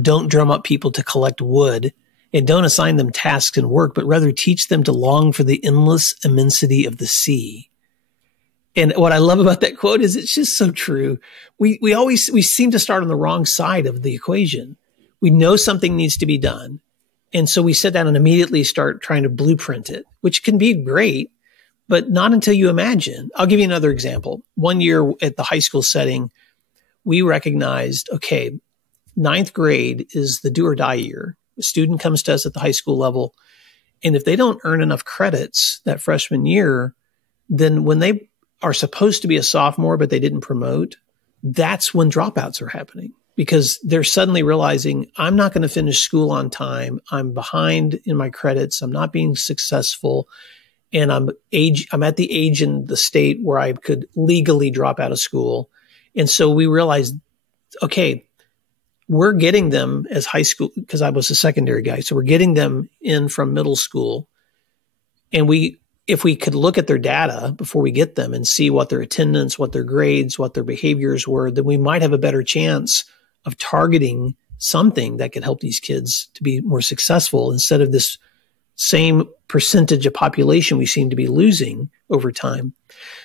don't drum up people to collect wood and don't assign them tasks and work, but rather teach them to long for the endless immensity of the sea. And what I love about that quote is it's just so true. We seem to start on the wrong side of the equation. We know something needs to be done. And so we sit down and immediately start trying to blueprint it, which can be great, but not until you imagine. I'll give you another example. One year at the high school setting, we recognized, okay, 9th grade is the do or die year. A student comes to us at the high school level, and if they don't earn enough credits that freshman year, then when they are supposed to be a sophomore, but they didn't promote, that's when dropouts are happening because they're suddenly realizing I'm not going to finish school on time. I'm behind in my credits. I'm not being successful. And I'm at the age in the state where I could legally drop out of school. And so we realized, okay, we're getting them as high school, because I was a secondary guy. So we're getting them in from middle school. And if we could look at their data before we get them and see what their attendance, what their grades, what their behaviors were, then we might have a better chance of targeting something that could help these kids to be more successful instead of this same percentage of population we seem to be losing over time.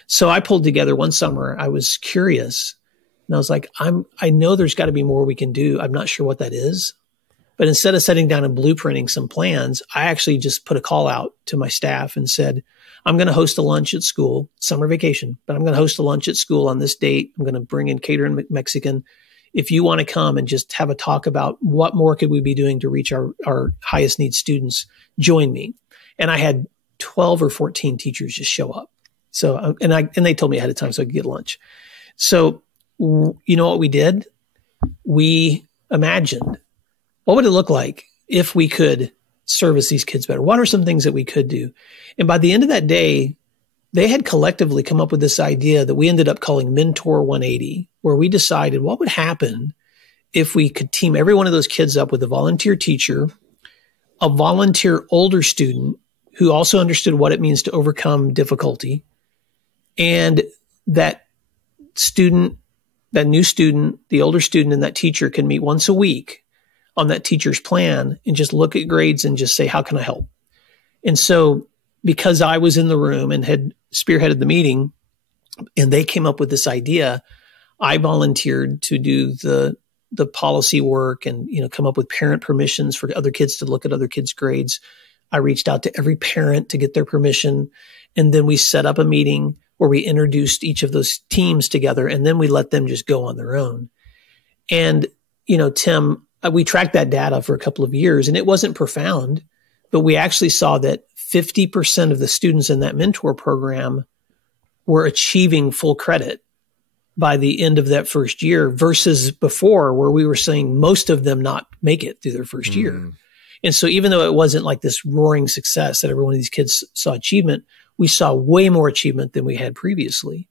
So I pulled together one summer. I was curious and I was like, I know there's got to be more we can do. I'm not sure what that is. But instead of sitting down and blueprinting some plans, I actually just put a call out to my staff and said, I'm going to host a lunch at school, summer vacation, but I'm going to host a lunch at school on this date. I'm going to bring in cater and Mexican. If you want to come and just have a talk about what more could we be doing to reach our highest need students, join me. And I had 12 or 14 teachers just show up. So, and they told me ahead of time so I could get lunch. So, you know what we did? We imagined, what would it look like if we could service these kids better? What are some things that we could do? And by the end of that day, they had collectively come up with this idea that we ended up calling Mentor 180, where we decided what would happen if we could team every one of those kids up with a volunteer teacher, a volunteer older student who also understood what it means to overcome difficulty, and that new student, the older student and that teacher can meet once a week on that teacher's plan and just look at grades and just say, how can I help? And so because I was in the room and had spearheaded the meeting and they came up with this idea, I volunteered to do the policy work and, come up with parent permissions for other kids to look at other kids' grades. I reached out to every parent to get their permission. And then we set up a meeting where we introduced each of those teams together, and then we let them just go on their own. And, Tim, we tracked that data for a couple of years, and it wasn't profound, but we actually saw that 50% of the students in that mentor program were achieving full credit by the end of that first year versus before where we were seeing most of them not make it through their first year. And so even though it wasn't like this roaring success that every one of these kids saw achievement, we saw way more achievement than we had previously.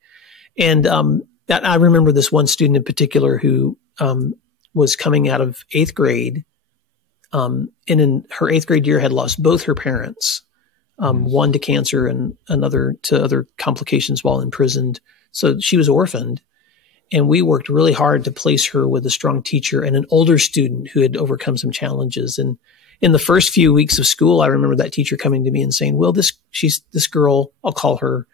And that I remember this one student in particular who was coming out of 8th grade, and in her 8th grade year had lost both her parents, one to cancer and another to other complications while imprisoned. So she was orphaned. And we worked really hard to place her with a strong teacher and an older student who had overcome some challenges. And in the first few weeks of school, I remember that teacher coming to me and saying, "Will, this girl, I'll call her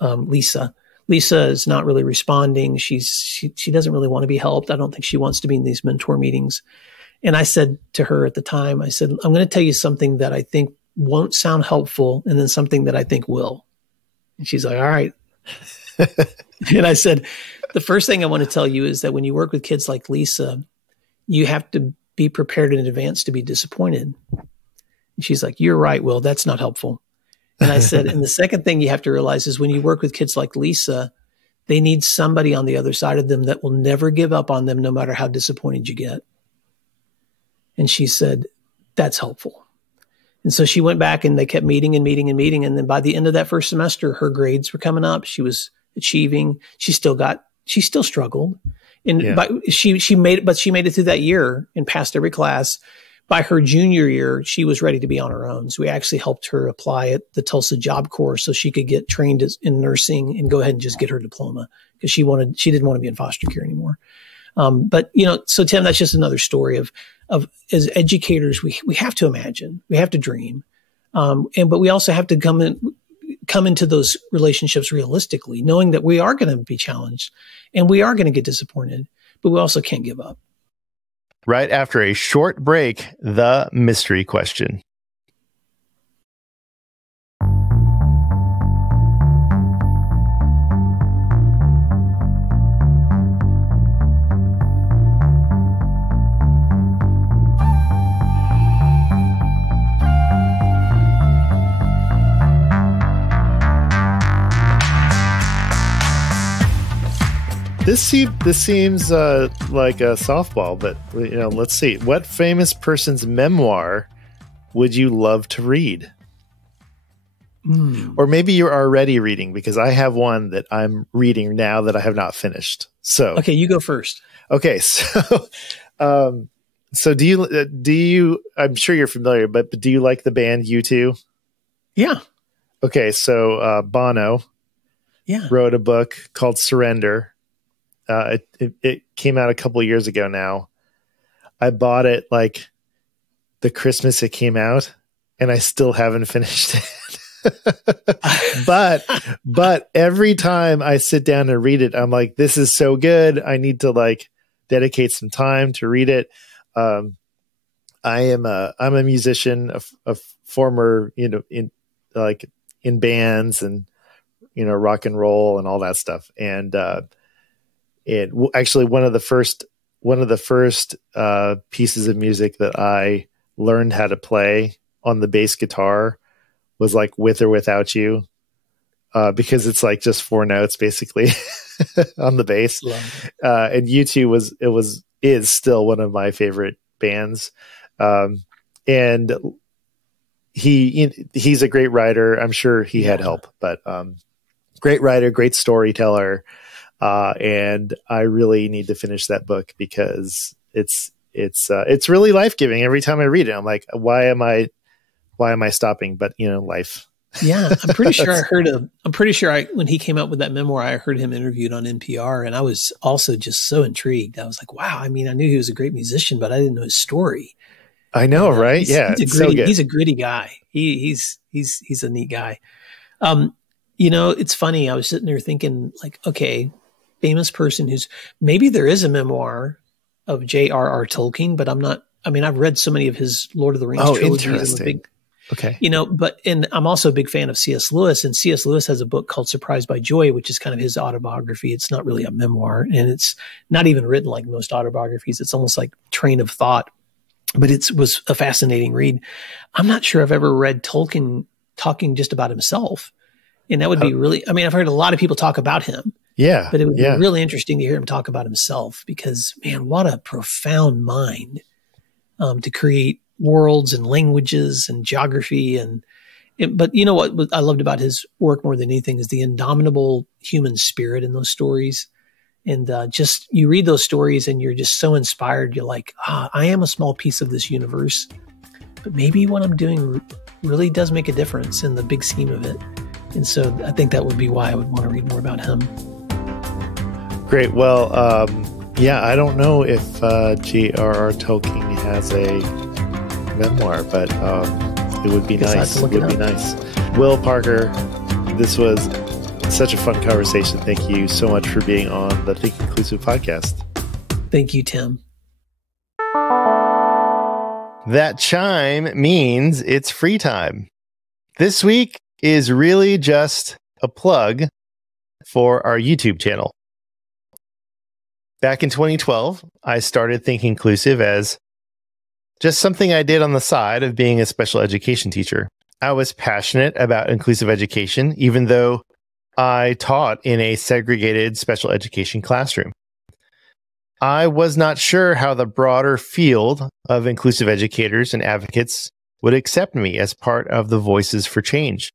Lisa. Lisa is not really responding. She doesn't really want to be helped. I don't think she wants to be in these mentor meetings." And I said to her at the time, I said, "I'm going to tell you something that I think won't sound helpful, and then something that I think will." And she's like, "All right." And I said, "The first thing I want to tell you is that when you work with kids like Lisa, you have to be prepared in advance to be disappointed." And she's like, "You're right, Will. That's not helpful." And I said, "And the second thing you have to realize is when you work with kids like Lisa, they need somebody on the other side of them that will never give up on them no matter how disappointed you get." And she said, "That's helpful." And so she went back and they kept meeting and meeting and meeting. And then by the end of that first semester, her grades were coming up. She was achieving. She still struggled. And she made it through that year and passed every class. By her junior year, she was ready to be on her own. So we actually helped her apply at the Tulsa Job Corps so she could get trained in nursing and go ahead and just get her diploma because she didn't want to be in foster care anymore. But so Tim, that's just another story of as educators, we have to imagine, we have to dream. But we also have to come into those relationships realistically, knowing that we are going to be challenged and we are going to get disappointed, but we also can't give up. Right after a short break, the mystery question. This seems like a softball, but let's see. What famous person's memoir would you love to read? Or maybe you're already reading, because I have one that I'm reading now that I have not finished. So okay, you go first. Okay, so do you? I'm sure you're familiar, but do you like the band U2? Yeah. Okay, so Bono, wrote a book called Surrender. It came out a couple of years ago now. I bought it like the Christmas it came out, and I still haven't finished it. but every time I sit down and read it, I'm like, this is so good. I need to dedicate some time to read it. I'm a musician, a former, in bands and, rock and roll and all that stuff. And, actually one of the first pieces of music that I learned how to play on the bass guitar was like With or Without You, because it's like just 4 notes basically on the bass. And U2 is still one of my favorite bands. And he's a great writer. I'm sure he had help, but great writer, great storyteller. And I really need to finish that book because it's really life-giving. Every time I read it, I'm like, why am I stopping? But life. Yeah. I'm pretty sure when he came out with that memoir, I heard him interviewed on NPR, and I was also just so intrigued. I was like, wow. I mean, I knew he was a great musician, but I didn't know his story. I know, right? He's a gritty guy. He's a neat guy. It's funny. I was sitting there thinking like, okay, famous person maybe there is a memoir of J.R.R. Tolkien, but I've read so many of his Lord of the Rings trilogies. Interesting. Okay. And I'm also a big fan of C.S. Lewis, and C.S. Lewis has a book called Surprised by Joy, which is kind of his autobiography. It's not really a memoir, and it's not even written like most autobiographies. It's almost like train of thought, but it was a fascinating read. I'm not sure I've ever read Tolkien talking just about himself. And that would be really, I mean, I've heard a lot of people talk about him. Yeah. But it would be really interesting to hear him talk about himself because, man, what a profound mind to create worlds and languages and geography. But you know what I loved about his work more than anything is the indomitable human spirit in those stories. And just you read those stories and you're just so inspired. You're like, I am a small piece of this universe, but maybe what I'm doing really does make a difference in the big scheme of it. And so I think that would be why I would want to read more about him. Great. Well, I don't know if J.R.R. Tolkien has a memoir, but it would be nice. It would be nice. Will Parker, this was such a fun conversation. Thank you so much for being on the Think Inclusive podcast. Thank you, Tim. That chime means it's free time. This week is really just a plug for our YouTube channel. Back in 2012, I started Think Inclusive as just something I did on the side of being a special education teacher. I was passionate about inclusive education, even though I taught in a segregated special education classroom. I was not sure how the broader field of inclusive educators and advocates would accept me as part of the Voices for Change.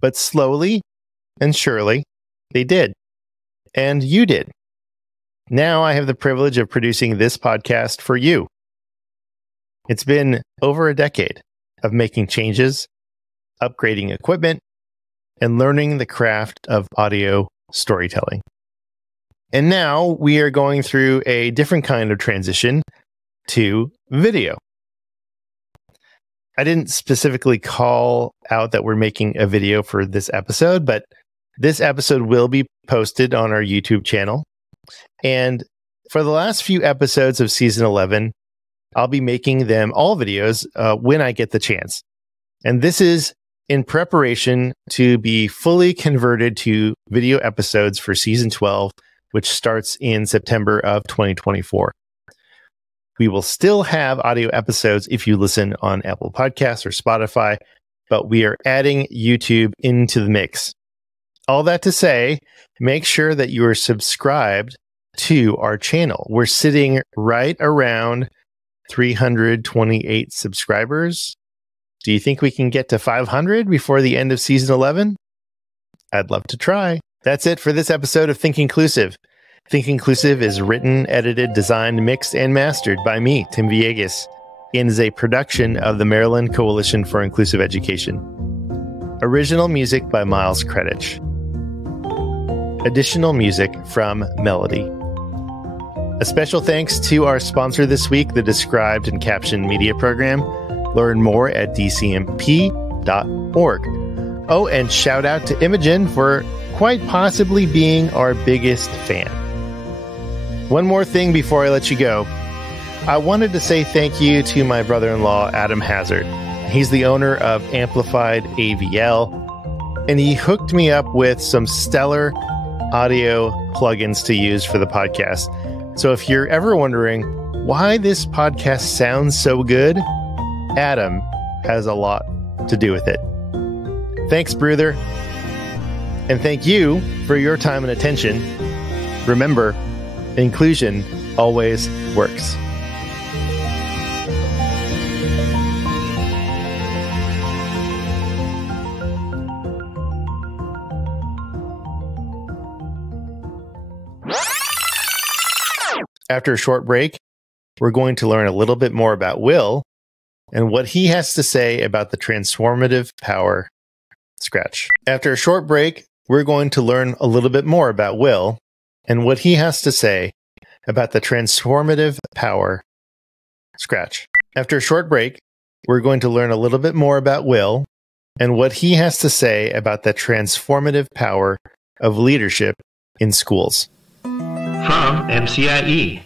But slowly and surely, they did. And you did. Now I have the privilege of producing this podcast for you. It's been over a decade of making changes, upgrading equipment, and learning the craft of audio storytelling. And now we are going through a different kind of transition to video. I didn't specifically call out that we're making a video for this episode, but this episode will be posted on our YouTube channel. And for the last few episodes of season 11, I'll be making them all videos when I get the chance. And this is in preparation to be fully converted to video episodes for season 12, which starts in September of 2024. We will still have audio episodes if you listen on Apple Podcasts or Spotify, but we are adding YouTube into the mix. All that to say, make sure that you are subscribed to our channel. We're sitting right around 328 subscribers. Do you think we can get to 500 before the end of season 11? I'd love to try. That's it for this episode of Think Inclusive. Think Inclusive is written, edited, designed, mixed, and mastered by me, Tim Villegas, and is a production of the Maryland Coalition for Inclusive Education. Original music by Miles Kredich. Additional music from Melody. A special thanks to our sponsor this week, the Described and Captioned Media Program. Learn more at dcmp.org. Oh, and shout out to Imogen for quite possibly being our biggest fan. One more thing before I let you go. I wanted to say thank you to my brother-in-law, Adam Hazard. He's the owner of Amplified AVL, and he hooked me up with some stellar audio plugins to use for the podcast. So if you're ever wondering why this podcast sounds so good, Adam has a lot to do with it. Thanks, brother. And thank you for your time and attention. Remember, inclusion always works. After a short break, we're going to learn a little bit more about Will and what he has to say about the transformative power. Scratch. After a short break, we're going to learn a little bit more about Will and what he has to say about the transformative power. Scratch. After a short break, we're going to learn a little bit more about Will and what he has to say about the transformative power of leadership in schools. From MCIE.